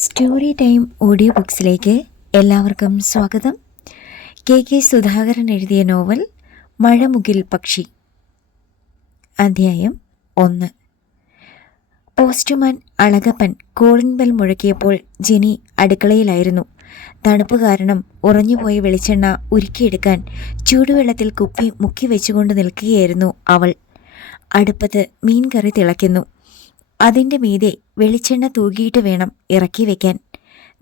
Story time audio ബുക്സിലേക്ക് എല്ലാവർക്കും സ്വാഗതം. K K Sudhakaran എഴുതിയ നോവൽ മഴമുകിൽ പക്ഷി. അധ്യായം ഒന്ന്. പോസ്റ്റ്മാൻ അളകപ്പൻ കോളിംഗ് ബെൽ മുഴക്കിയപ്പോൾ ജെനി അടുക്കളയിലായിരുന്നു. തണുപ്പ് കാരണം ഉറഞ്ഞുപോയ വെളിച്ചെണ്ണ ഉരുക്കിയെടുക്കാൻ ചൂടുവെള്ളത്തിൽ കുപ്പി മുക്കി വെച്ചുകൊണ്ട് നിൽക്കുകയായിരുന്നു അവൾ. അടുപ്പത്ത് മീൻകറി തിളയ്ക്കുന്നു. അതിന്റെ മീതെ വെളിച്ചെണ്ണ തൂകിയിട്ട് വേണം ഇറക്കി വെക്കാൻ.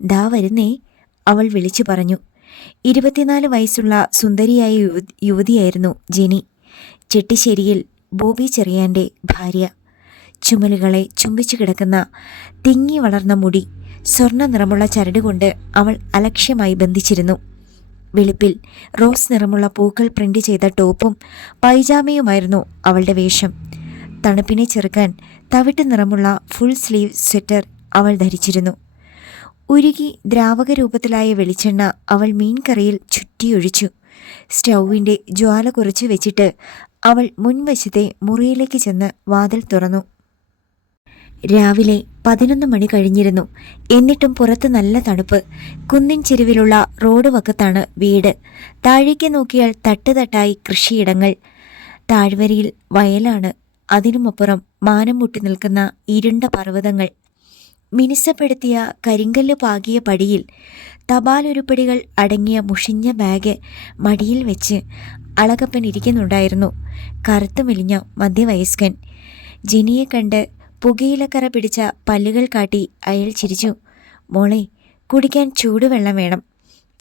ദാ വരുന്നേ അവൾ വിളിച്ചു പറഞ്ഞു. ഇരുപത്തിനാല് വയസ്സുള്ള സുന്ദരിയായ യുവതിയായിരുന്നു ജെനി. ചെട്ടിശ്ശേരിയിൽ ബോബി ചെറിയാന്റെ ഭാര്യ. ചുമലുകളെ ചുംബിച്ചു കിടക്കുന്ന തിങ്ങി വളർന്ന മുടി സ്വർണ നിറമുള്ള ചരടുകൊണ്ട് അവൾ അലക്ഷ്യമായി ബന്ധിച്ചിരുന്നു. വെളുപ്പിൽ റോസ് നിറമുള്ള പൂക്കൾ പ്രിന്റ് ചെയ്ത ടോപ്പും പൈജാമയുമായിരുന്നു അവളുടെ വേഷം. തണുപ്പിനെ ചെറുക്കാൻ തവിട്ട് നിറമുള്ള ഫുൾ സ്ലീവ് സ്വെറ്റർ അവൾ ധരിച്ചിരുന്നു. ഉരുകി ദ്രാവക രൂപത്തിലായ വെളിച്ചെണ്ണ അവൾ മീൻകറിയിൽ ചുറ്റിയൊഴിച്ചു. സ്റ്റൗവിന്റെ ജ്വാല കുറച്ച് വെച്ചിട്ട് അവൾ മുൻവശത്തെ മുറിയിലേക്ക് ചെന്ന് വാതിൽ തുറന്നു. രാവിലെ പതിനൊന്ന് മണി കഴിഞ്ഞിരുന്നു. എന്നിട്ടും പുറത്ത് നല്ല തണുപ്പ്. കുന്നിൻ ചെരുവിലുള്ള റോഡ് വക്കത്താണ് വീട്. താഴേക്ക് നോക്കിയാൽ തട്ടുതട്ടായി കൃഷിയിടങ്ങൾ. താഴ്വരയിൽ വയലാണ് അതിനുമപ്പുറം മാനം മുട്ടി നിൽക്കുന്ന ഇരുണ്ട പർവതങ്ങൾ മിനുസപ്പെടുത്തിയ കരിങ്കല്ല് പാകിയ പടിയിൽ തപാലുരുപ്പടികൾ അടങ്ങിയ മുഷിഞ്ഞ ബാഗ് മടിയിൽ വെച്ച് അളകപ്പൻ ഇരിക്കുന്നുണ്ടായിരുന്നു. കറുത്തു മെലിഞ്ഞ മധ്യവയസ്കൻ. ജനിയെ കണ്ട് പുകയിലക്കറ പിടിച്ച പല്ലുകൾ കാട്ടി അയാൾ ചിരിച്ചു. മോളെ കുടിക്കാൻ ചൂടുവെള്ളം വേണം.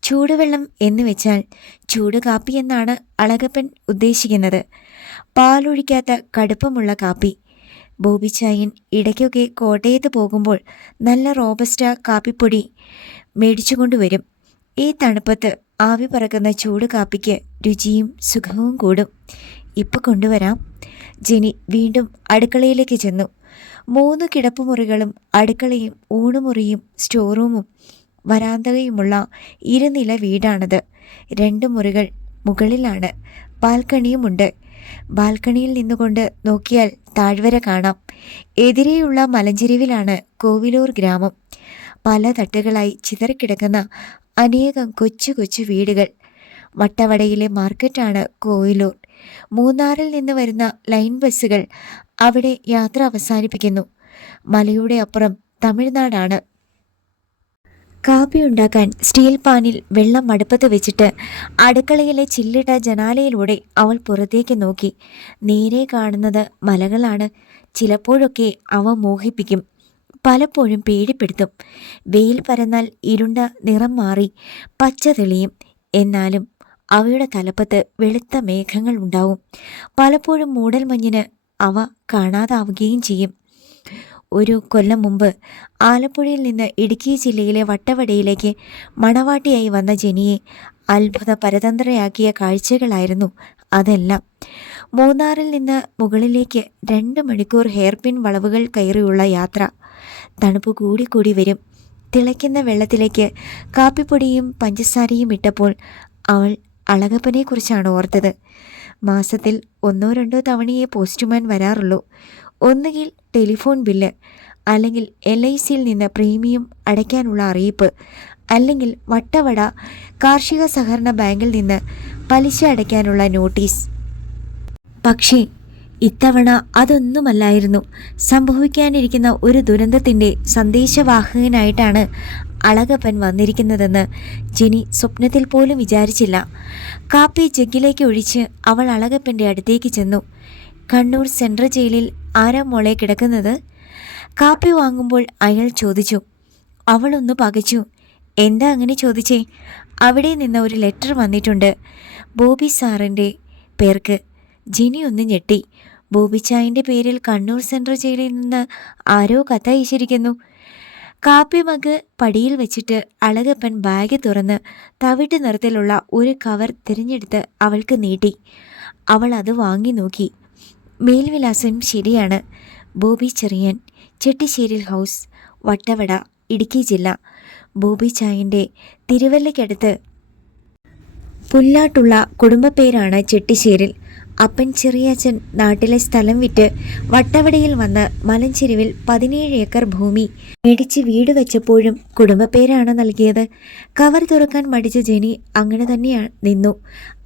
ചൂടുവെള്ളം എന്ന് വെച്ചാൽ ചൂട് കാപ്പി എന്നാണ് അളകപ്പൻ ഉദ്ദേശിക്കുന്നത്. പാലൊഴിക്കാത്ത കടുപ്പമുള്ള കാപ്പി. ബോബിച്ചായൻ ഇടയ്ക്കൊക്കെ കോട്ടയത്ത് പോകുമ്പോൾ നല്ല റോബസ്റ്റ കാപ്പിപ്പൊടി മേടിച്ചുകൊണ്ടുവരും ഈ തണുപ്പത്ത് ആവി പറക്കുന്ന ചൂട് കാപ്പിക്ക് രുചിയും സുഖവും കൂടും. ഇപ്പം കൊണ്ടുവരാം. ജെനി വീണ്ടും അടുക്കളയിലേക്ക് ചെന്നു. മൂന്ന് കിടപ്പുമുറികളും അടുക്കളയും ഊണുമുറിയും സ്റ്റോർ റൂമും വരാന്തകയുമുള്ള ഇരുനില വീടാണത്. രണ്ട് മുറികൾ മുകളിലാണ്. ബാൽക്കണിയുമുണ്ട്. ബാൽക്കണിയിൽ നിന്നുകൊണ്ട് നോക്കിയാൽ താഴ്വര കാണാം. എതിരെയുള്ള മലഞ്ചെരിവിലാണ് കോവിലൂർ ഗ്രാമം. പല തട്ടുകളായി ചിതറിക്കിടക്കുന്ന അനേകം കൊച്ചു കൊച്ചു വീടുകൾ. വട്ടവടയിലെ മാർക്കറ്റാണ് കോയിലൂർ മൂന്നാറിൽ നിന്ന് വരുന്ന ലൈൻ ബസ്സുകൾ അവിടെ യാത്ര അവസാനിപ്പിക്കുന്നു. മലയുടെ അപ്പുറം തമിഴ്നാടാണ് കാപ്പി ഉണ്ടാക്കാൻ സ്റ്റീൽ പാനിൽ വെള്ളം അടുപ്പത്ത് വെച്ചിട്ട് അടുക്കളയിലെ ചില്ലിട്ട ജനാലയിലൂടെ അവൾ പുറത്തേക്ക് നോക്കി. നേരെ കാണുന്നത് മലകളാണ്. ചിലപ്പോഴൊക്കെ അവ മോഹിപ്പിക്കും. പലപ്പോഴും പേടിപ്പെടുത്തും. വെയിൽ പരന്നാൽ ഇരുണ്ട നിറം മാറി പച്ച തെളിയും. എന്നാലും അവയുടെ തലപ്പത്ത് വെളുത്ത മേഘങ്ങൾ ഉണ്ടാവും. പലപ്പോഴും മൂടൽമഞ്ഞിന് അവ കാണാതാവുകയും ചെയ്യും. ഒരു കൊല്ലം മുമ്പ് ആലപ്പുഴയിൽ നിന്ന് ഇടുക്കി ജില്ലയിലെ വട്ടവടയിലേക്ക് മണവാട്ടിയായി വന്ന ജനിയെ അത്ഭുത പരതന്ത്രയാക്കിയ കാഴ്ചകളായിരുന്നു അതെല്ലാം. മൂന്നാറിൽ നിന്ന് മുകളിലേക്ക് രണ്ട് മണിക്കൂർ ഹെയർപിൻ വളവുകൾ കയറിയുള്ള യാത്ര. തണുപ്പ് കൂടിക്കൂടി കൂടി വരും. തിളയ്ക്കുന്ന വെള്ളത്തിലേക്ക് കാപ്പിപ്പൊടിയും പഞ്ചസാരയും ഇട്ടപ്പോൾ അവൾ അളകപ്പനെക്കുറിച്ചാണ് ഓർത്തത്. മാസത്തിൽ ഒന്നോ രണ്ടോ തവണയേ പോസ്റ്റുമാൻ വരാറുള്ളൂ. ഒന്നുകിൽ ടെലിഫോൺ ബില്ല് അല്ലെങ്കിൽ എൽ ഐ സിയിൽ നിന്ന് പ്രീമിയം അടയ്ക്കാനുള്ള അറിയിപ്പ് അല്ലെങ്കിൽ വട്ടവട കാർഷിക സഹകരണ ബാങ്കിൽ നിന്ന് പലിശ അടയ്ക്കാനുള്ള നോട്ടീസ്. പക്ഷേ ഇത്തവണ അതൊന്നുമല്ലായിരുന്നു. സംഭവിക്കാനിരിക്കുന്ന ഒരു ദുരന്തത്തിന്റെ സന്ദേശവാഹകനായിട്ടാണ് അളകപ്പൻ വന്നിരിക്കുന്നതെന്ന് ജെനി സ്വപ്നത്തിൽ പോലും വിചാരിച്ചില്ല. കാപ്പി ജഗ്ഗിലേക്ക് ഒഴിച്ച് അവൾ അളകപ്പന്റെ അടുത്തേക്ക് ചെന്നു. കണ്ണൂർ സെൻട്രൽ ജയിലിൽ ആരാ മോളെ കിടക്കുന്നത്? കാപ്പി വാങ്ങുമ്പോൾ അയാൾ ചോദിച്ചു. അവളൊന്ന് പകച്ചു. എന്താ അങ്ങനെ ചോദിച്ചേ? അവിടെ നിന്ന് ഒരു ലെറ്റർ വന്നിട്ടുണ്ട്. ബോബി സാറിന്റെ പേർക്ക്. ജിനി ഒന്ന് ഞെട്ടി. ബോബിച്ചായന്റെ പേരിൽ കണ്ണൂർ സെൻട്രൽ ജയിലിൽ നിന്ന് ആരോ കഥ അയച്ചിരിക്കുന്നു. കാപ്പി മഗ് പടിയിൽ വെച്ചിട്ട് അളകപ്പൻ ബാഗ് തുറന്ന് തവിട്ട് നിറത്തിലുള്ള ഒരു കവർ തിരഞ്ഞെടുത്ത് അവൾക്ക് നീട്ടി. അവൾ അത് വാങ്ങി നോക്കി. മേൽവിലാസം ശരിയാണ്. ബോബി ചെറിയൻ ചെട്ടിശ്ശേരിൽ ഹൗസ് വട്ടവട ഇടുക്കി ജില്ല. ബോബി ചായന്റെ തിരുവല്ലയ്ക്കടുത്ത്. പുല്ലാട്ടുള്ള കുടുംബപ്പേരാണ് ചെട്ടിശ്ശേരിൽ. അപ്പൻ ചെറിയച്ഛൻ നാട്ടിലെ സ്ഥലം വിറ്റ് വട്ടവടയിൽ വന്ന് മലഞ്ചെരുവിൽ പതിനേഴ് ഏക്കർ ഭൂമി മേടിച്ച് വീട് വെച്ചപ്പോഴും കുടുംബപ്പേരാണ് നൽകിയത്. കവർ തുറക്കാൻ മടിച്ച ജെനി അങ്ങനെ തന്നെയാണ് നിന്നു.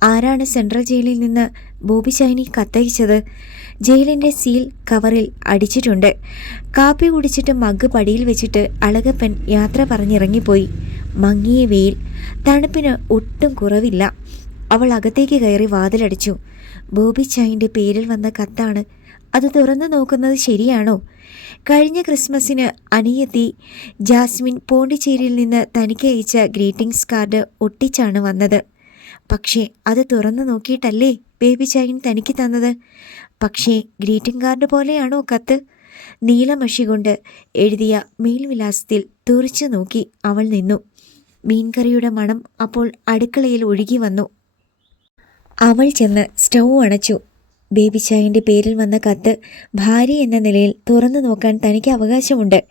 ആരാണ് സെൻട്രൽ ജയിലിൽ നിന്ന് ബോബി ചൈനി കത്തയച്ചത്? ജയിലിന്റെ സീൽ കവറിൽ അടിച്ചിട്ടുണ്ട്. കാപ്പി കുടിച്ചിട്ട് മഗ് പടിയിൽ വെച്ചിട്ട് അളകപ്പൻ യാത്ര പറഞ്ഞിറങ്ങിപ്പോയി. മങ്ങിയ വെയിൽ തണുപ്പിന് ഒട്ടും കുറവില്ല. അവൾ അകത്തേക്ക് കയറി വാതിലടിച്ചു. ബോബി ചായന്റെ പേരിൽ വന്ന കത്താണ് അത് തുറന്നു നോക്കുന്നത് ശരിയാണോ? കഴിഞ്ഞ ക്രിസ്മസിന് അനിയത്തി ജാസ്മിൻ പോണ്ടിച്ചേരിയിൽ നിന്ന് തനിക്ക് അയച്ച ഗ്രീറ്റിംഗ്സ് കാർഡ് ഒട്ടിച്ചാണ് വന്നത്. പക്ഷേ അത് തുറന്നു നോക്കിയിട്ടല്ലേ ബേബി ചൈൻ തനിക്ക് തന്നത്? പക്ഷേ ഗ്രീറ്റിംഗ് കാർഡ് പോലെയാണോ കത്ത്? നീലമഷി കൊണ്ട് എഴുതിയ മേൽവിലാസത്തിൽ തുറിച്ചു നോക്കി അവൾ നിന്നു. മീൻകറിയുടെ മണം അപ്പോൾ അടുക്കളയിൽ ഒഴുകി വന്നു. അവൾ ചെന്ന് സ്റ്റൗ അണച്ചു ബേബി ചായന്റെ പേരിൽ വന്ന കത്ത് ഭാര്യ എന്ന നിലയിൽ തുറന്നു നോക്കാൻ തനിക്ക് അവകാശമുണ്ട്.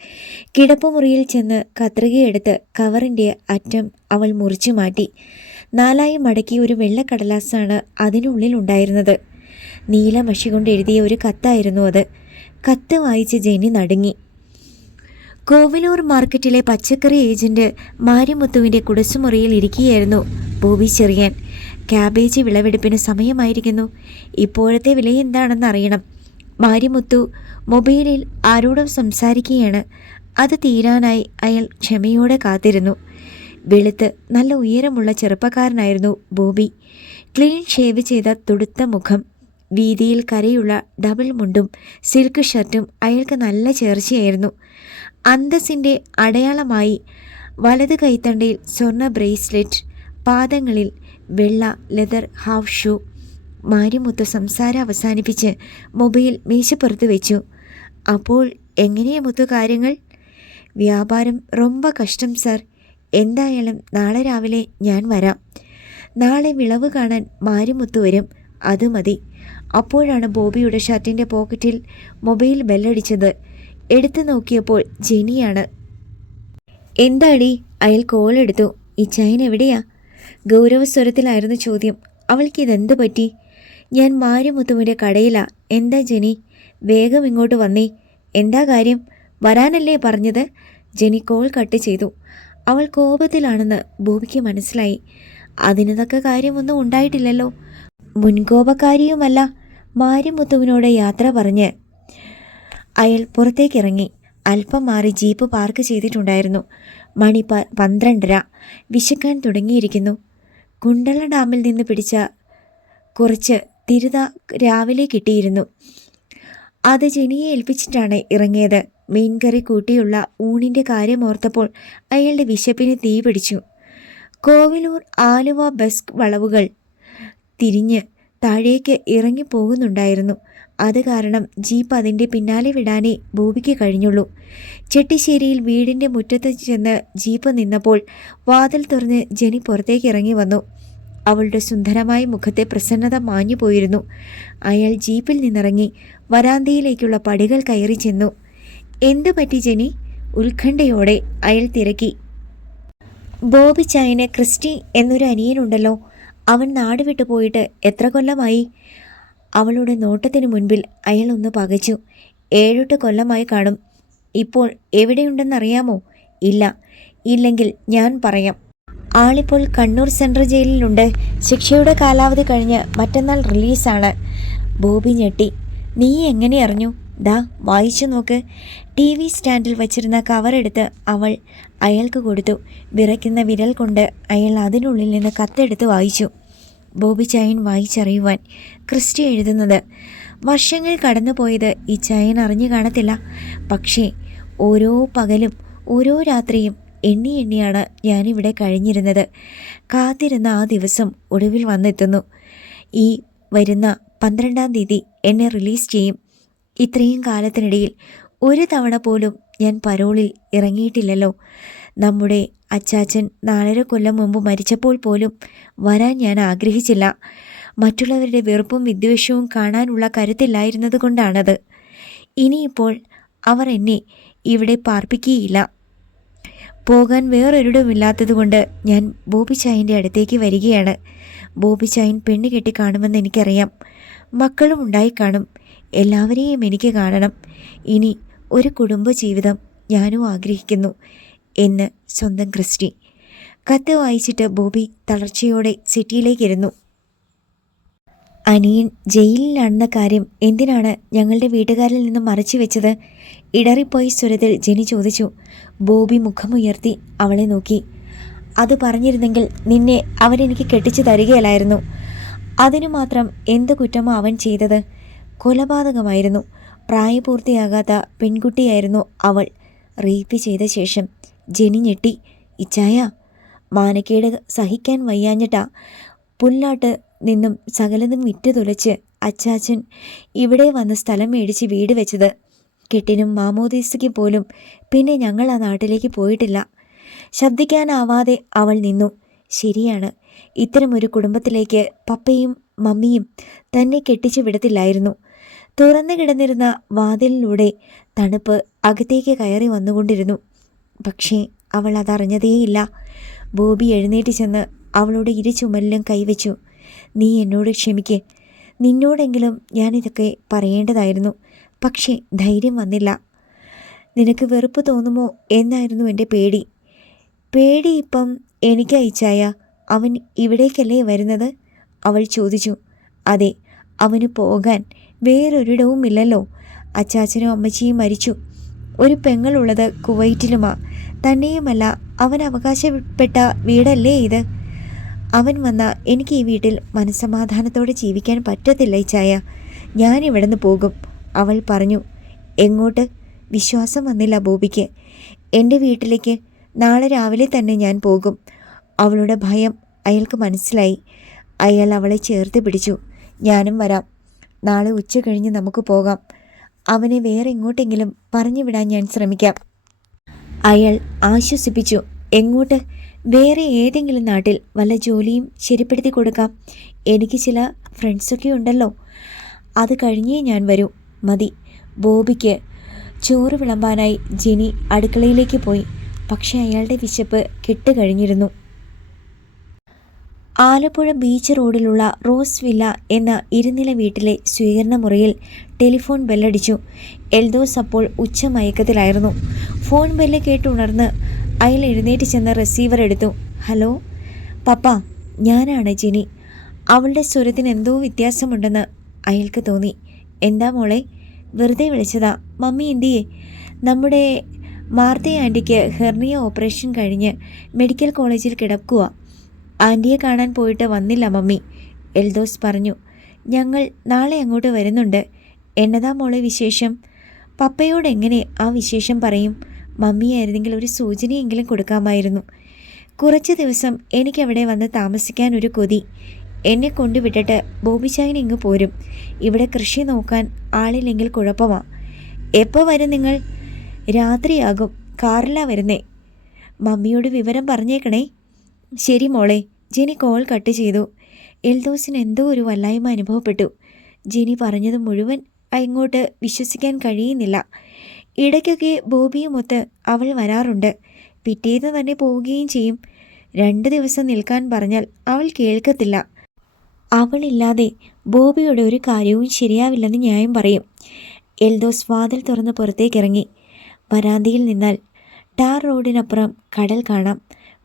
കിടപ്പുമുറിയിൽ ചെന്ന് കത്രികയെടുത്ത് കവറിന്റെ അറ്റം അവൾ മുറിച്ചു മാറ്റി. നാലായി മടക്കി ഒരു വെള്ളക്കടലാസാണ് അതിനുള്ളിൽ ഉണ്ടായിരുന്നത്. നീലമഷി കൊണ്ട് എഴുതിയ ഒരു കത്തായിരുന്നു അത്. കത്ത് വായിച്ച് ജെനി നടുങ്ങി. കോവിലൂർ മാർക്കറ്റിലെ പച്ചക്കറി ഏജന്റ് മാരിമുത്തുവിന്റെ കുടശുമുറിയിൽ ഇരിക്കുകയായിരുന്നു ബോബി ചെറിയാൻ. ക്യാബേജ് വിളവെടുപ്പിന് സമയമായിരിക്കുന്നു. ഇപ്പോഴത്തെ വില എന്താണെന്ന് അറിയണം. മാരിമുത്തു മൊബൈലിൽ ആരോടും സംസാരിക്കുകയാണ്. അത് തീരാനായി അയാൾ ക്ഷമയോടെ കാത്തിരുന്നു. വെളുത്ത് നല്ല ഉയരമുള്ള ചെറുപ്പക്കാരനായിരുന്നു ബോബി. ക്ലീൻ ഷേവ് ചെയ്ത തുടുത്ത മുഖം വീതിയിൽ കരയുള്ള ഡബിൾ മുണ്ടും സിൽക്ക് ഷർട്ടും അയാൾക്ക് നല്ല ചേർച്ചയായിരുന്നു. അന്തസ്സിന്റെ അടയാളമായി വലത് കൈത്തണ്ടയിൽ സ്വർണ ബ്രേസ്ലെറ്റ് പാദങ്ങളിൽ വെള്ള ലെതർ ഹാഫ് ഷൂ മാരിമുത്ത് സംസാരം അവസാനിപ്പിച്ച് മൊബൈൽ മേശപ്പുറത്ത് വെച്ചു. അപ്പോൾ എങ്ങനെയാ മുത്തു കാര്യങ്ങൾ? വ്യാപാരം രൊമ്പ കഷ്ടം സർ. എന്തായാലും നാളെ രാവിലെ ഞാൻ വരാം. നാളെ വിളവ് കാണാൻ മാരിമുത്ത് വരും അത് മതി. അപ്പോഴാണ് ബോബിയുടെ ഷർട്ടിന്റെ പോക്കറ്റിൽ മൊബൈൽ ബെല്ലടിച്ചത്. എടുത്തു നോക്കിയപ്പോൾ ജെനിയാണ്. എന്താടി? അയാൾ കോൾ എടുത്തു. ഈ ചൈന എവിടെയാ? ഗൗരവസ്വരത്തിലായിരുന്നു ചോദ്യം അവൾക്ക് ഇതെന്ത് പറ്റി? ഞാൻ മാരിമുത്തുവിന്റെ കടയിലാ. എന്താ ജെനി? വേഗം ഇങ്ങോട്ട് വന്നേ. എന്താ കാര്യം? വരാനല്ലേ പറഞ്ഞത്? ജെനി കോൾ കട്ട് ചെയ്തു. അവൾ കോപത്തിലാണെന്ന് ഭൂമിക്ക് മനസ്സിലായി. അതിനതൊക്കെ കാര്യമൊന്നും ഉണ്ടായിട്ടില്ലല്ലോ. മുൻകോപക്കാരിയുമല്ല. മാരിമുത്തുവിനോട് യാത്ര പറഞ്ഞ് അയാൾ പുറത്തേക്കിറങ്ങി. അല്പം മാറി ജീപ്പ് പാർക്ക് ചെയ്തിട്ടുണ്ടായിരുന്നു. മണി പന്ത്രണ്ടര. വിശക്കാൻ തുടങ്ങിയിരിക്കുന്നു. കുണ്ടള ഡാമിൽ നിന്ന് പിടിച്ച കുറച്ച് തിരുത രാവിലെ കിട്ടിയിരുന്നു. അത് ജനിയെ ഏൽപ്പിച്ചിട്ടാണ് ഇറങ്ങിയത്. മീൻകറി കൂട്ടിയുള്ള ഊണിന്റെ കാര്യം ഓർത്തപ്പോൾ അയാളുടെ വിശപ്പിന് തീ പിടിച്ചു. കോവിലൂർ ആലുവ ബസ് വളവുകൾ തിരിഞ്ഞ് താഴേക്ക് ഇറങ്ങിപ്പോകുന്നുണ്ടായിരുന്നു. അത് കാരണം ജീപ്പ് അതിന്റെ പിന്നാലെ വിടാനേ ബോബിക്ക് കഴിഞ്ഞുള്ളൂ. ചെട്ടിശ്ശേരിയിൽ വീടിന്റെ മുറ്റത്ത് ചെന്ന് ജീപ്പ് നിന്നപ്പോൾ വാതിൽ തുറന്ന് ജെനി പുറത്തേക്ക് ഇറങ്ങി വന്നു. അവളുടെ സുന്ദരമായ മുഖത്തെ പ്രസന്നത മാഞ്ഞു പോയിരുന്നു. അയാൾ ജീപ്പിൽ നിന്നിറങ്ങി വരാന്തയിലേക്കുള്ള പടികൾ കയറി ചെന്നു. എന്തു പറ്റി ജെനി? ഉത്കണ്ഠയോടെ അയാൾ തിരക്കി. ബോബി ചായന് ക്രിസ്റ്റി എന്നൊരു അനിയനുണ്ടല്ലോ. അവൻ നാട് വിട്ടു പോയിട്ട് എത്ര കൊല്ലമായി? അവളുടെ നോട്ടത്തിന് മുൻപിൽ അയാൾ ഒന്ന് പകച്ചു. ഏഴെട്ട് കൊല്ലമായി കാണും. ഇപ്പോൾ എവിടെയുണ്ടെന്നറിയാമോ? ഇല്ല. ഇല്ലെങ്കിൽ ഞാൻ പറയാം. ആളിപ്പോൾ കണ്ണൂർ സെൻട്രൽ ജയിലിലുണ്ട്. ശിക്ഷയുടെ കാലാവധി കഴിഞ്ഞ് മറ്റന്നാൾ റിലീസാണ്. ബോബി ഞെട്ടി. നീ എങ്ങനെ അറിഞ്ഞു? ദാ വായിച്ചു നോക്ക്. ടി വി സ്റ്റാൻഡിൽ വച്ചിരുന്ന കവറെടുത്ത് അവൾ അയാൾക്ക് കൊടുത്തു. വിറയ്ക്കുന്ന വിരൽ കൊണ്ട് അയാൾ അതിനുള്ളിൽ നിന്ന് കത്തെടുത്ത് വായിച്ചു. ബോബി ചായൻ വായിച്ചറിയുവാൻ ക്രിസ്റ്റി എഴുതുന്നത്. വർഷങ്ങൾ കടന്നുപോയത് ഈ ചായൻ അറിഞ്ഞു കാണത്തില്ല. പക്ഷേ ഓരോ പകലും ഓരോ രാത്രിയും എണ്ണി എണ്ണിയാണ് ഞാനിവിടെ കഴിഞ്ഞിരുന്നത്. കാത്തിരുന്ന ആ ദിവസം ഒടുവിൽ വന്നെത്തുന്നു. ഈ വരുന്ന പന്ത്രണ്ടാം തീയതി എന്നെ റിലീസ് ചെയ്യും. ഇത്രയും കാലത്തിനിടയിൽ ഒരു തവണ പോലും ഞാൻ പരോളിൽ ഇറങ്ങിയിട്ടില്ലല്ലോ. നമ്മുടെ അച്ചാച്ചൻ നാലര കൊല്ലം മുമ്പ് മരിച്ചപ്പോൾ പോലും വരാൻ ഞാൻ ആഗ്രഹിച്ചില്ല. മറ്റുള്ളവരുടെ വെറുപ്പും വിദ്വേഷവും കാണാനുള്ള കരുത്തില്ലായിരുന്നത് കൊണ്ടാണത് ഇനിയിപ്പോൾ അവർ എന്നെ ഇവിടെ പാർപ്പിക്കുകയില്ല. പോകാൻ വേറൊരിടമില്ലാത്തതുകൊണ്ട് ഞാൻ ബോബി ചായന്റെ അടുത്തേക്ക് വരികയാണ്. ബോബി ചായൻ പെണ്ണ് കെട്ടി കാണുമെന്ന് എനിക്കറിയാം. മക്കളും ഉണ്ടായി കാണും. എല്ലാവരെയും എനിക്ക് കാണണം. ഇനി ഒരു കുടുംബ ജീവിതം ഞാനും ആഗ്രഹിക്കുന്നു. എന്ന് സ്വന്തം ക്രിസ്റ്റി. കത്ത് വായിച്ചിട്ട് ബോബി തളർച്ചയോടെ സിറ്റിയിലേക്കിരുന്നു. അനിയൻ ജയിലിലാണെന്ന കാര്യം എന്തിനാണ് ഞങ്ങളുടെ വീട്ടുകാരിൽ നിന്ന് മറച്ചു വെച്ചത്? ഇടറിപ്പോയി സ്വരത്തിൽ ജെനി ചോദിച്ചു. ബോബി മുഖമുയർത്തി അവളെ നോക്കി. അത് പറഞ്ഞിരുന്നെങ്കിൽ നിന്നെ അവനെനിക്ക് കെട്ടിച്ചു തരികയല്ലായിരുന്നു. അതിനു മാത്രം എന്ത് കുറ്റമോ അവൻ ചെയ്തത്? കൊലപാതകമായിരുന്നു. പ്രായപൂർത്തിയാകാത്ത പെൺകുട്ടിയായിരുന്നു അവൾ. റേപ്പ് ചെയ്ത ശേഷം ജെനി ഞെട്ടി. ഇച്ചായ മാനക്കേട് സഹിക്കാൻ വയ്യാഞ്ഞിട്ടാ. പുല്ലാട്ട് നിന്നും സകലതും വിറ്റ് തുലച്ച് അച്ചാച്ചൻ ഇവിടെ വന്ന് സ്ഥലം മേടിച്ച് വീട് വെച്ചത്. കെട്ടിനും മാമോദീസയ്ക്ക് പോലും പിന്നെ ഞങ്ങൾ ആ നാട്ടിലേക്ക് പോയിട്ടില്ല. ശബ്ദിക്കാനാവാതെ അവൾ നിന്നു. ശരിയാണ്. ഇത്തരമൊരു കുടുംബത്തിലേക്ക് പപ്പയും മമ്മിയും തന്നെ കെട്ടിച്ചു വിടത്തില്ലായിരുന്നു. തുറന്നു കിടന്നിരുന്ന വാതിലിലൂടെ തണുപ്പ് അകത്തേക്ക് കയറി വന്നുകൊണ്ടിരുന്നു. പക്ഷേ അവൾ അതറിഞ്ഞതേയില്ല. ബോബി എഴുന്നേറ്റ് ചെന്ന് അവളുടെ ഇരു ചുമലിലും കൈവച്ചു. നീ എന്നോട് ക്ഷമിക്ക്. നിന്നോടെങ്കിലും ഞാനിതൊക്കെ പറയേണ്ടതായിരുന്നു. പക്ഷേ ധൈര്യം വന്നില്ല. നിനക്ക് വെറുപ്പ് തോന്നുമോ എന്നായിരുന്നു എന്റെ പേടി. പേടി ഇപ്പം എനിക്ക് അയച്ചായ അവൻ ഇവിടേക്കല്ലേ വരുന്നത്? അവൾ ചോദിച്ചു. അതെ അവന് പോകാൻ വേറൊരിടവുമില്ലല്ലോ. അച്ചാച്ചനും അമ്മച്ചിയും മരിച്ചു. ഒരു പെങ്ങളുള്ളത് കുവൈറ്റിലുമാ. തന്നെയുമല്ല അവൻ അവകാശപ്പെട്ട വീടല്ലേ ഇത്? അവൻ വന്ന എനിക്ക് ഈ വീട്ടിൽ മനസ്സമാധാനത്തോടെ ജീവിക്കാൻ പറ്റത്തില്ല ഇച്ചായ ഞാൻ ഇവിടുന്ന് പോകും. അവൾ പറഞ്ഞു എങ്ങോട്ട്? വിശ്വാസം വന്നില്ല ബോബിക്ക്. എന്റെ വീട്ടിലേക്ക് നാളെ രാവിലെ തന്നെ ഞാൻ പോകും. അവളുടെ ഭയം അയാൾക്ക് മനസ്സിലായി. അയാൾ അവളെ ചേർത്ത് പിടിച്ചു. ഞാനും വരാം. നാളെ ഉച്ച കഴിഞ്ഞ് നമുക്ക് പോകാം. അവനെ വേറെ എങ്ങോട്ടെങ്കിലും പറഞ്ഞു വിടാൻ ഞാൻ ശ്രമിക്കാം. അയാൾ ആശ്വസിപ്പിച്ചു. എങ്ങോട്ട്? വേറെ ഏതെങ്കിലും നാട്ടിൽ വല്ല ജോലിയും ശരിപ്പെടുത്തി കൊടുക്കാം. എനിക്ക് ചില ഫ്രണ്ട്സൊക്കെ ഉണ്ടല്ലോ. അത് കഴിഞ്ഞേ ഞാൻ വരൂ. മതി. ബോബിക്ക് ചോറ് വിളമ്പാനായി ജിനി അടുക്കളയിലേക്ക് പോയി. പക്ഷേ അയാളുടെ വിശപ്പ് കെട്ടുകഴിഞ്ഞിരുന്നു. ആലപ്പുഴ ബീച്ച് റോഡിലുള്ള റോസ് വില്ല എന്ന ഇരുനില വീട്ടിലെ സ്വീകരണ മുറിയിൽ ടെലിഫോൺ ബെല്ലടിച്ചു. എൽദോസ് അപ്പോൾ ഉച്ചമയക്കത്തിലായിരുന്നു ഫോൺ ബെല്ല് കേട്ടുണർന്ന് അയാൾ എഴുന്നേറ്റ് ചെന്ന് റിസീവർ എടുത്തു. ഹലോ പപ്പ ഞാനാണ് ജിനി. അവളുടെ സ്വരത്തിന് എന്തോ വ്യത്യാസമുണ്ടെന്ന് അയാൾക്ക് തോന്നി. എന്താ മോളെ? വെറുതെ വിളിച്ചതാ. മമ്മി എന്തിയേ? നമ്മുടെ മാർത്തേ ആന്റിക്ക് ഹെർണിയ ഓപ്പറേഷൻ കഴിഞ്ഞ് മെഡിക്കൽ കോളേജിൽ കിടക്കുക ആന്റിയെ കാണാൻ പോയിട്ട് വന്നില്ല മമ്മി. എൽദോസ് പറഞ്ഞു ഞങ്ങൾ നാളെ അങ്ങോട്ട് വരുന്നുണ്ട്. എന്നതാ മോളെ വിശേഷം? പപ്പയോട് എങ്ങനെ ആ വിശേഷം പറയും? മമ്മിയായിരുന്നെങ്കിൽ ഒരു സൂചനയെങ്കിലും കൊടുക്കാമായിരുന്നു. കുറച്ച് ദിവസം എനിക്കവിടെ വന്ന് താമസിക്കാൻ ഒരു കൊതി. എന്നെ കൊണ്ടുവിട്ടിട്ട് ബോബിച്ചായൻ ഇങ്ങ് പോരും. ഇവിടെ കൃഷി നോക്കാൻ ആളില്ലെങ്കിൽ കുഴപ്പമാ. എപ്പോൾ വരും നിങ്ങൾ? രാത്രിയാകും. കാറിലാ വരുന്നേ. മമ്മിയോട് വിവരം പറഞ്ഞേക്കണേ. ശരി മോളെ ജെനി കോൾ കട്ട് ചെയ്തു. എൽദോസിന് എന്തോ ഒരു വല്ലായ്മ അനുഭവപ്പെട്ടു. ജെനി പറഞ്ഞത് മുഴുവൻ ഇങ്ങോട്ട് വിശ്വസിക്കാൻ കഴിയുന്നില്ല. ഇടയ്ക്കൊക്കെ ബോബിയുമൊത്ത് അവൾ വരാറുണ്ട്. പിറ്റേന്ന് തന്നെ പോവുകയും ചെയ്യും. രണ്ട് ദിവസം നിൽക്കാൻ പറഞ്ഞാൽ അവൾ കേൾക്കത്തില്ല. അവളില്ലാതെ ബോബിയുടെ ഒരു കാര്യവും ശരിയാവില്ലെന്ന് ന്യായം പറയും. എൽദോസ് വാതിൽ തുറന്ന് പുറത്തേക്കിറങ്ങി. വരാന്തയിൽ നിന്നാൽ ടാർ റോഡിനപ്പുറം കടൽ കാണാം.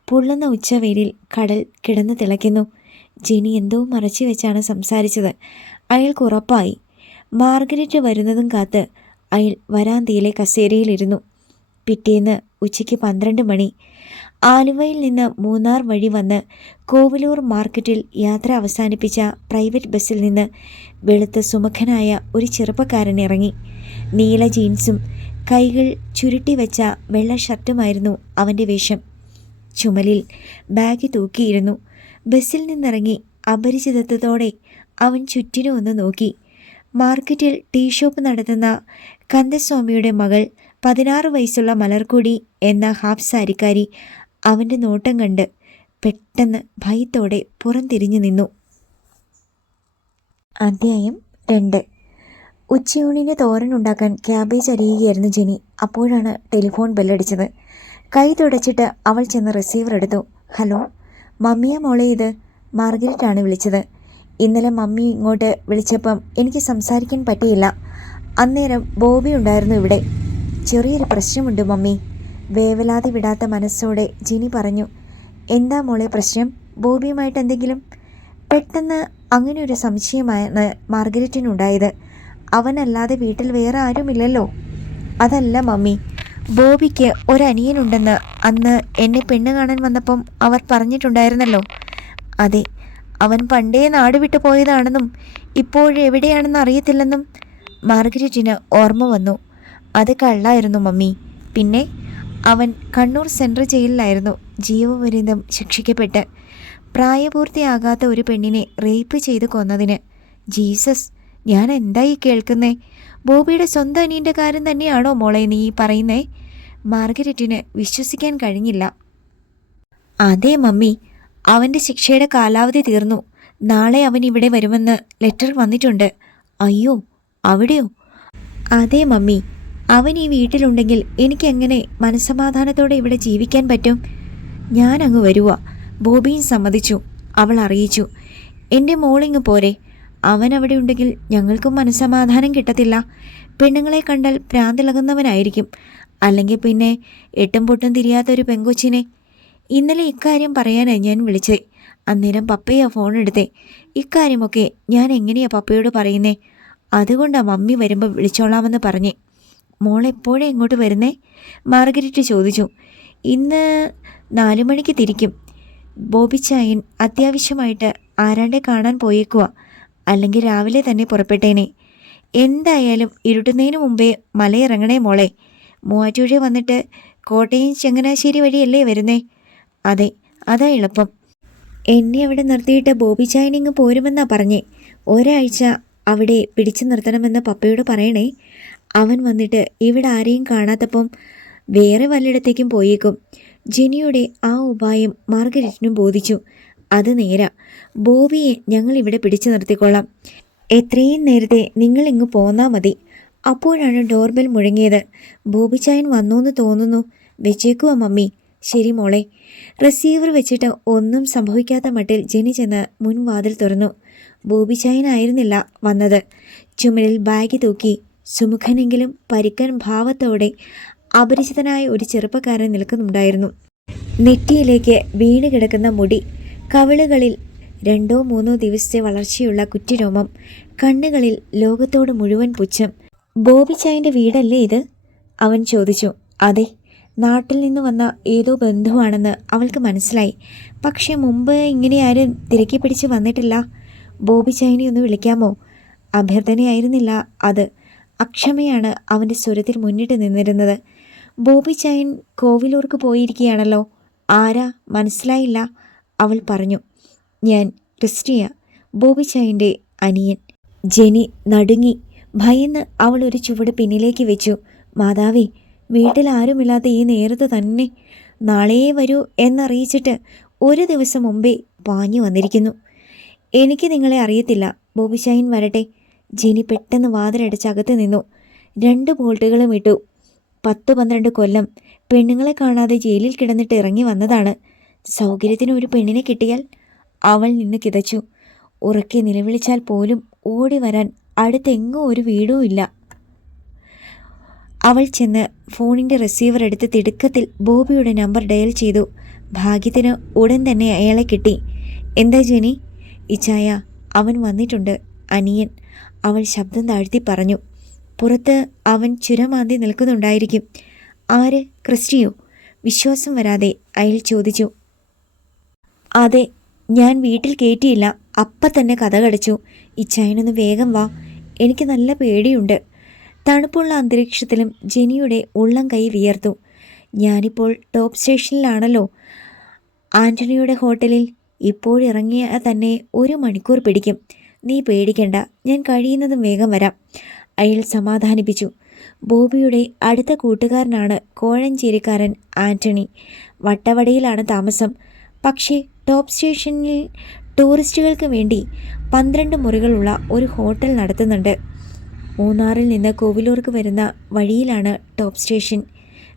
പൊള്ളുന്ന ഉച്ചവെയിലിൽ കടൽ കിടന്ന് തിളയ്ക്കുന്നു. ജിനി എന്തോ മറച്ചു വെച്ചാണ് സംസാരിച്ചത്. അയാൾക്ക് ഉറപ്പായി. മാർഗരറ്റ് വരുന്നതും കാത്ത് അയാൾ വരാന്തയിലെ കസേരയിലിരുന്നു. പിറ്റേന്ന് ഉച്ചയ്ക്ക് പന്ത്രണ്ട് മണി. ആലുവയിൽ നിന്ന് മൂന്നാർ വഴി വന്ന് കോവിലൂർ മാർക്കറ്റിൽ യാത്ര അവസാനിപ്പിച്ച പ്രൈവറ്റ് ബസ്സിൽ നിന്ന് വെളുത്ത സുമുഖനായ ഒരു ചെറുപ്പക്കാരൻ ഇറങ്ങി. നീല ജീൻസും കൈകൾ ചുരുട്ടി വെച്ച വെള്ള ഷർട്ടുമായിരുന്നു അവന്റെ വേഷം. ചുമലിൽ ബാഗ് തൂക്കിയിരുന്നു. ബസ്സിൽ നിന്നിറങ്ങി അപരിചിതത്വത്തോടെ അവൻ ചുറ്റിനും ഒന്ന് നോക്കി. മാർക്കറ്റിൽ ടീ ഷോപ്പ് നടത്തുന്ന കന്ദസ്വാമിയുടെ മകൾ പതിനാറ് വയസ്സുള്ള മലർക്കൊടി എന്ന ഹാഫ് സാരിക്കാരി അവന്റെ നോട്ടം കണ്ട് പെട്ടെന്ന് ഭയത്തോടെ പുറംതിരിഞ്ഞു നിന്നു. അധ്യായം രണ്ട്. ഉച്ചയൂണിന് തോരൻ ഉണ്ടാക്കാൻ ക്യാബേജ് അരിയുകയായിരുന്നു ജെനി അപ്പോഴാണ് ടെലിഫോൺ ബെല്ലടിച്ചത്. കൈ തുടച്ചിട്ട് അവൾ ചെന്ന് റിസീവർ എടുത്തു. ഹലോ മമ്മിയ മോളെ ഇത്. മാർഗരറ്റ് ആണ് വിളിച്ചത്. ഇന്നലെ മമ്മി ഇങ്ങോട്ട് വിളിച്ചപ്പം എനിക്ക് സംസാരിക്കാൻ പറ്റിയില്ല. അന്നേരം ബോബി ഉണ്ടായിരുന്നു ഇവിടെ. ചെറിയൊരു പ്രശ്നമുണ്ട് മമ്മി. വേവലാതി വിടാത്ത മനസ്സോടെ ജിനി പറഞ്ഞു. എന്താ മോളെ പ്രശ്നം? ബോബിയുമായിട്ട് എന്തെങ്കിലും? പെട്ടെന്ന് അങ്ങനെ ഒരു സംശയമാണ് മാർഗരറ്റിനുണ്ടായത്. അവനല്ലാതെ വീട്ടിൽ വേറെ ആരുമില്ലല്ലോ. അതല്ല മമ്മി. ബോബിക്ക് ഒരനിയനുണ്ടെന്ന് അന്ന് എന്നെ പെണ്ണ് കാണാൻ വന്നപ്പം അവർ പറഞ്ഞിട്ടുണ്ടായിരുന്നല്ലോ. അതെ അവൻ പണ്ടേ നാട് വിട്ടു പോയതാണെന്നും ഇപ്പോഴെവിടെയാണെന്ന് അറിയത്തില്ലെന്നും മാർഗരറ്റിന് ഓർമ്മ വന്നു. അത് കള്ളായിരുന്നു മമ്മി. പിന്നെ അവൻ കണ്ണൂർ സെൻട്രൽ ജയിലിലായിരുന്നു ജീവപര്യന്തം ശിക്ഷിക്കപ്പെട്ട്. പ്രായപൂർത്തിയാകാത്ത ഒരു പെണ്ണിനെ റേപ്പ് ചെയ്ത് കൊന്നതിന് ജീസസ് ഞാൻ എന്തായി കേൾക്കുന്നേ? ബോബിയുടെ സ്വന്തം അനിയന്റെ കാര്യം തന്നെയാണോ മോളെ നീ പറയുന്നേ? മാർഗരറ്റിന് വിശ്വസിക്കാൻ കഴിഞ്ഞില്ല. അതെ മമ്മി അവന്റെ ശിക്ഷയുടെ കാലാവധി തീർന്നു. നാളെ അവൻ ഇവിടെ വരുമെന്ന് ലെറ്റർ വന്നിട്ടുണ്ട്. അയ്യോ അവിടെയോ? അതെ മമ്മി അവൻ ഈ വീട്ടിലുണ്ടെങ്കിൽ എനിക്കെങ്ങനെ മനസ്സമാധാനത്തോടെ ഇവിടെ ജീവിക്കാൻ പറ്റും? ഞാൻ അങ്ങ് വരുവാ. ബോബിയും സമ്മതിച്ചു. അവൾ അറിയിച്ചു. എന്റെ മോളിങ് പോരെ. അവൻ അവിടെ ഉണ്ടെങ്കിൽ ഞങ്ങൾക്കും മനസ്സമാധാനം കിട്ടത്തില്ല. പെണ്ണുങ്ങളെ കണ്ടാൽ പ്രാന്തിളകുന്നവനായിരിക്കും അല്ലെങ്കിൽ പിന്നെ എട്ടും പൊട്ടും തിരിയാത്ത ഒരു പെങ്കൊച്ചിനെ. ഇന്നലെ ഇക്കാര്യം പറയാനാണ് ഞാൻ വിളിച്ചേ അന്നേരം പപ്പയാ ഫോൺ എടുത്തേ. ഇക്കാര്യമൊക്കെ ഞാൻ എങ്ങനെയാ പപ്പയോട് പറയുന്നേ? അതുകൊണ്ടാ മമ്മി വരുമ്പോൾ വിളിച്ചോളാമെന്ന് പറഞ്ഞേ. മോൾ എപ്പോഴേ ഇങ്ങോട്ട് വരുന്നേ? മാർഗരറ്റ് ചോദിച്ചു. ഇന്ന് നാലു മണിക്ക് തിരിക്കും. ബോബിച്ചായൻ അത്യാവശ്യമായിട്ട് ആരാണ്ടെ കാണാൻ പോയേക്കുക അല്ലെങ്കിൽ രാവിലെ തന്നെ പുറപ്പെട്ടേനെ. എന്തായാലും ഇരുട്ടുന്നതിന് മുമ്പേ മലയിറങ്ങണേ മോളെ. മൂവാറ്റുപുഴ വന്നിട്ട് കോട്ടയം ചങ്ങനാശ്ശേരി വഴിയല്ലേ വരുന്നേ? അതെ അതാ എളുപ്പം. എന്നെ അവിടെ നിർത്തിയിട്ട് ബോബി ചായനിങ് പോരുമെന്നാ പറഞ്ഞേ. ഒരാഴ്ച അവിടെ പിടിച്ചു നിർത്തണമെന്ന് പപ്പയോട് പറയണേ. അവൻ വന്നിട്ട് ഇവിടെ ആരെയും കാണാത്തപ്പം വേറെ വല്ലിടത്തേക്കും പോയേക്കും. ജെനിയുടെ ആ ഉപായം മാർഗരറ്റിനും ബോധിച്ചു. അത് നേരാ. ബോബിയെ ഞങ്ങൾ ഇവിടെ പിടിച്ചു നിർത്തിക്കൊള്ളാം. എത്രയും നേരത്തെ നിങ്ങൾ ഇങ്ങ് പോന്നാ മതി. അപ്പോഴാണ് ഡോർബെൽ മുഴങ്ങിയത്. വന്നു എന്ന് തോന്നുന്നു. വെച്ചേക്കുവാ മമ്മി. ശരി മോളെ. റിസീവർ വെച്ചിട്ട് ഒന്നും സംഭവിക്കാത്ത മട്ടിൽ ജെനി ചെന്ന് മുൻവാതിൽ തുറന്നു. ബോബിച്ചായനായിരുന്നില്ല വന്നത്. ചുമലിൽ ബാഗ് തൂക്കി സുമുഖനെങ്കിലും പരിക്കൻ ഭാവത്തോടെ അപരിചിതനായ ഒരു ചെറുപ്പക്കാരൻ നിൽക്കുന്നുണ്ടായിരുന്നു. നെറ്റിയിലേക്ക് വീണ് കിടക്കുന്ന മുടി കവിളുകളിൽ രണ്ടോ മൂന്നോ ദിവസത്തെ വളർച്ചയുള്ള കുറ്റിരോമം കണ്ണുകളിൽ ലോകത്തോട് മുഴുവൻ പുച്ഛം. ബോബിച്ചായന്റെ വീടല്ലേ ഇത്? അവൻ ചോദിച്ചു. അതെ നാട്ടിൽ നിന്ന് വന്ന ഏതോ ബന്ധുവാണെന്ന് അവൾക്ക് മനസ്സിലായി. പക്ഷേ മുമ്പ് ഇങ്ങനെ ആരും തിരക്കി പിടിച്ച് വന്നിട്ടില്ല. ബോബിച്ചായനെ ഒന്ന് വിളിക്കാമോ? അഭ്യർത്ഥനയായിരുന്നില്ല അത്. അക്ഷമയാണ് അവന്റെ സ്വരത്തിൽ മുന്നിട്ട് നിന്നിരുന്നത്. ബോബിച്ചായൻ കോവിലൂർക്ക് പോയിരിക്കുകയാണല്ലോ. ആരാ? മനസ്സിലായില്ല. അവൾ പറഞ്ഞു ഞാൻ ക്രിസ്റ്റിയ ബോബിച്ചായന്റെ അനിയൻ. ജെനി നടുങ്ങി ഭയന്ന് അവൾ ഒരു ചുവട് പിന്നിലേക്ക് വെച്ചു. മാതാവേ വീട്ടിൽ ആരുമില്ലാത്ത ഈ നേരത്ത് തന്നെ നാളെയേ വരൂ എന്നറിയിച്ചിട്ട് ഒരു ദിവസം മുമ്പേ പാഞ്ഞു വന്നിരിക്കുന്നു. എനിക്ക് നിങ്ങളെ അറിയത്തില്ല. ബോബിഷായിൻ വരട്ടെ. ജെനി പെട്ടെന്ന് വാതിലടച്ച് അകത്ത് നിന്നു. രണ്ട് ബോൾട്ടുകളും ഇട്ടു. പത്ത് പന്ത്രണ്ട് കൊല്ലം പെണ്ണുങ്ങളെ കാണാതെ ജയിലിൽ കിടന്നിട്ട് ഇറങ്ങി വന്നതാണ്. സൗകര്യത്തിന് ഒരു പെണ്ണിനെ കിട്ടിയാൽ അവൾ നിന്ന് കിതച്ചു. ഉറക്കെ നിലവിളിച്ചാൽ പോലും ഓടി വരാൻ അടുത്തെങ്ങും ഒരു വീടും ഇല്ല. അവൾ ചെന്ന് ഫോണിന്റെ റിസീവർ എടുത്ത് തിടുക്കത്തിൽ ബോബിയുടെ നമ്പർ ഡയൽ ചെയ്തു. ഭാഗ്യത്തിന് ഉടൻ തന്നെ അയാളെ കിട്ടി. എന്താ ജെനി? ഇച്ചായ അവൻ വന്നിട്ടുണ്ട് അനിയൻ അവൾ ശബ്ദം താഴ്ത്തി പറഞ്ഞു. പുറത്ത് അവൻ ചുരമാന്തി നിൽക്കുന്നുണ്ടായിരിക്കും. ആര്? ക്രിസ്റ്റിയോ? വിശ്വാസം വരാതെ അയാൾ ചോദിച്ചു. അതെ ഞാൻ വീട്ടിൽ കയറ്റിയില്ല അപ്പം തന്നെ കഥ കടച്ചു ഇച്ചായനൊന്ന് വേഗം വാ. എനിക്ക് നല്ല പേടിയുണ്ട്. തണുപ്പുള്ള അന്തരീക്ഷത്തിലും ജെനിയുടെ ഉള്ളം കൈ വിയർത്തു. ഞാനിപ്പോൾ ടോപ്പ് സ്റ്റേഷനിലാണല്ലോ. ആന്റണിയുടെ ഹോട്ടലിൽ ഇപ്പോഴിറങ്ങിയാൽ തന്നെ ഒരു മണിക്കൂർ പിടിക്കും. നീ പേടിക്കണ്ട. ഞാൻ കഴിയുന്നതും വേഗം വരാം. അയാൾ സമാധാനിപ്പിച്ചു. ബോബിയുടെ അടുത്ത കൂട്ടുകാരനാണ് കോഴഞ്ചേരിക്കാരൻ ആന്റണി വട്ടവടയിലാണ് താമസം. പക്ഷേ ടോപ്പ് സ്റ്റേഷനിൽ ടൂറിസ്റ്റുകൾക്ക് വേണ്ടി പന്ത്രണ്ട് മുറികളുള്ള ഒരു ഹോട്ടൽ നടത്തുന്നുണ്ട്. മൂന്നാറിൽ നിന്ന് കോവിലൂർക്ക് വരുന്ന വഴിയിലാണ് ടോപ്പ് സ്റ്റേഷൻ.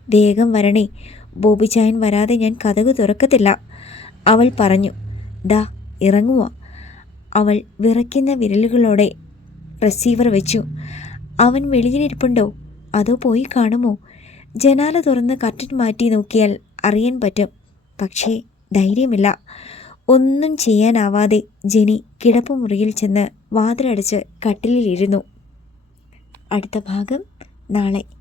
വേഗം വരണേ. ബോബി ചായൻ വരാതെ ഞാൻ കഥക് തുറക്കത്തില്ല. അവൾ പറഞ്ഞു ദാ ഇറങ്ങുക അവൾ വിറയ്ക്കുന്ന വിരലുകളോടെ റിസീവർ വെച്ചു. അവൻ വെളിയിലിരിപ്പുണ്ടോ? അതോ പോയി കാണുമോ? ജനാല തുറന്ന് കർട്ടൻ മാറ്റി നോക്കിയാൽ അറിയാൻ പറ്റും. പക്ഷേ ധൈര്യമില്ല. ഒന്നും ചെയ്യാനാവാതെ ജെനി കിടപ്പുമുറിയിൽ ചെന്ന് വാതിലടച്ച് കട്ടിലിലിരുന്നു. അടുത്ത ഭാഗം നാളെ.